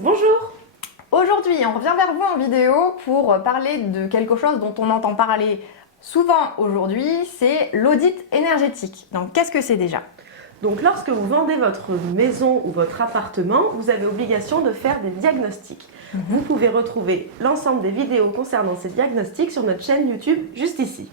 Bonjour. Aujourd'hui, on revient vers vous en vidéo pour parler de quelque chose dont on entend parler souvent aujourd'hui, c'est l'audit énergétique. Donc, qu'est-ce que c'est déjà? Donc, lorsque vous vendez votre maison ou votre appartement, vous avez obligation de faire des diagnostics. Vous pouvez retrouver l'ensemble des vidéos concernant ces diagnostics sur notre chaîne YouTube juste ici.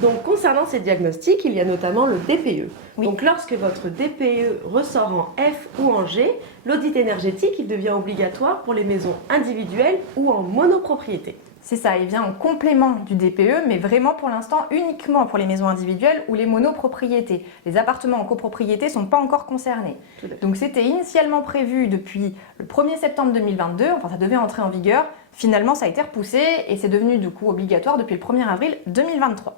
Donc, concernant ces diagnostics, il y a notamment le DPE. Oui. Donc, lorsque votre DPE ressort en F ou en G, l'audit énergétique il devient obligatoire pour les maisons individuelles ou en monopropriété. C'est ça, il vient en complément du DPE, mais vraiment pour l'instant uniquement pour les maisons individuelles ou les monopropriétés. Les appartements en copropriété ne sont pas encore concernés. Donc c'était initialement prévu depuis le 1er septembre 2022, enfin ça devait entrer en vigueur. Finalement ça a été repoussé et c'est devenu du coup obligatoire depuis le 1er avril 2023.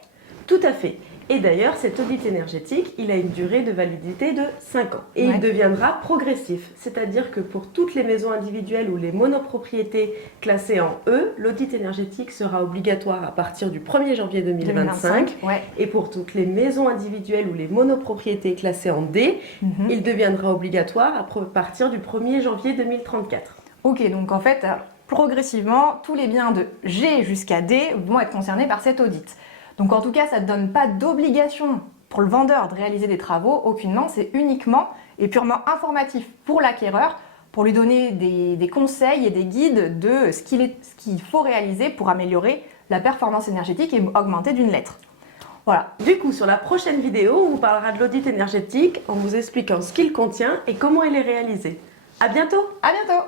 Tout à fait. Et d'ailleurs, cet audit énergétique, il a une durée de validité de 5 ans. Et il deviendra progressif. C'est-à-dire que pour toutes les maisons individuelles ou les monopropriétés classées en E, l'audit énergétique sera obligatoire à partir du 1er janvier 2025. Et pour toutes les maisons individuelles ou les monopropriétés classées en D, il deviendra obligatoire à partir du 1er janvier 2034. Ok, donc en fait, progressivement, tous les biens de G jusqu'à D vont être concernés par cet audit. Donc en tout cas, ça ne donne pas d'obligation pour le vendeur de réaliser des travaux, aucunement, c'est uniquement et purement informatif pour l'acquéreur, pour lui donner des conseils et des guides de ce qu'il faut réaliser pour améliorer la performance énergétique et augmenter d'une lettre. Voilà. Du coup, sur la prochaine vidéo, on vous parlera de l'audit énergétique en vous expliquant ce qu'il contient et comment il est réalisé. À bientôt! À bientôt!